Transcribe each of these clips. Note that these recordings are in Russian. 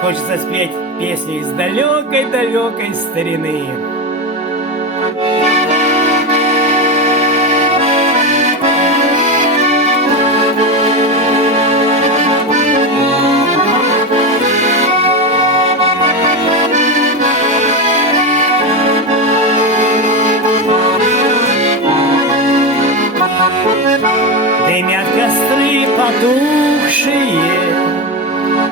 Хочется спеть песню из далекой-далекой старины. Дымят костры потухшие,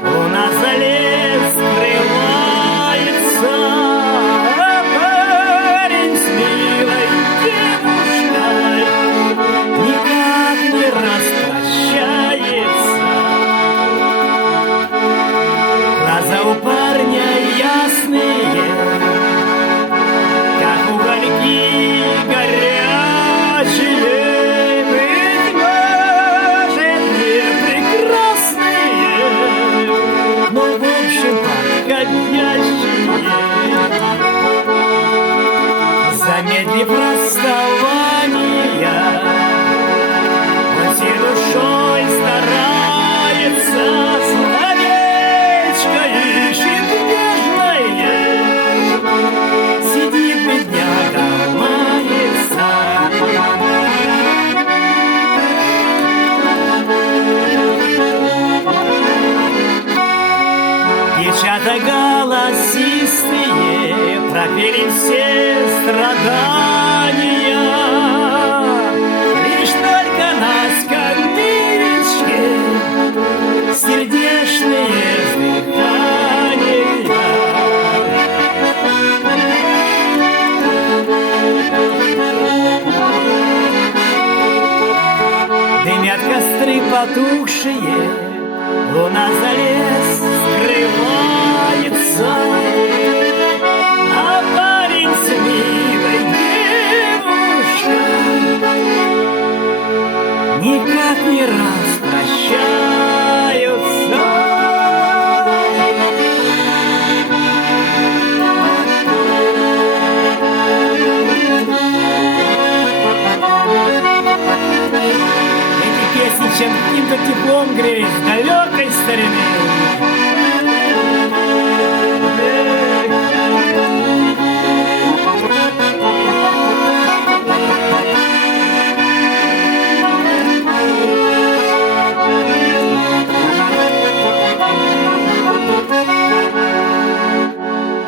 луна за лес скрывается, а парень с милой девушкой никак не распрощается. Глаза у парня ясные, как угольки горячие. Замедлив расставания, он всей душой старается, словечко ищет нежное, сидит бедняга, мается. Девчата голосистые пропели все страдания, лишь только на скамеечке сердечные вздыхания. Дымят костры потухшие, луна за лес скрывается, а парень с милой девушкой никак не распрощаются. Эти песни чем каким-то теплом греют с далекой старины.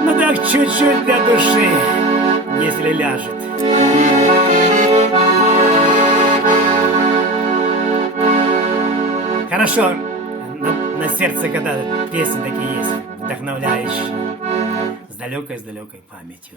Ну так чуть-чуть для души, если ляжет. Хорошо на сердце, когда песни такие есть, вдохновляющие, с далекой памятью.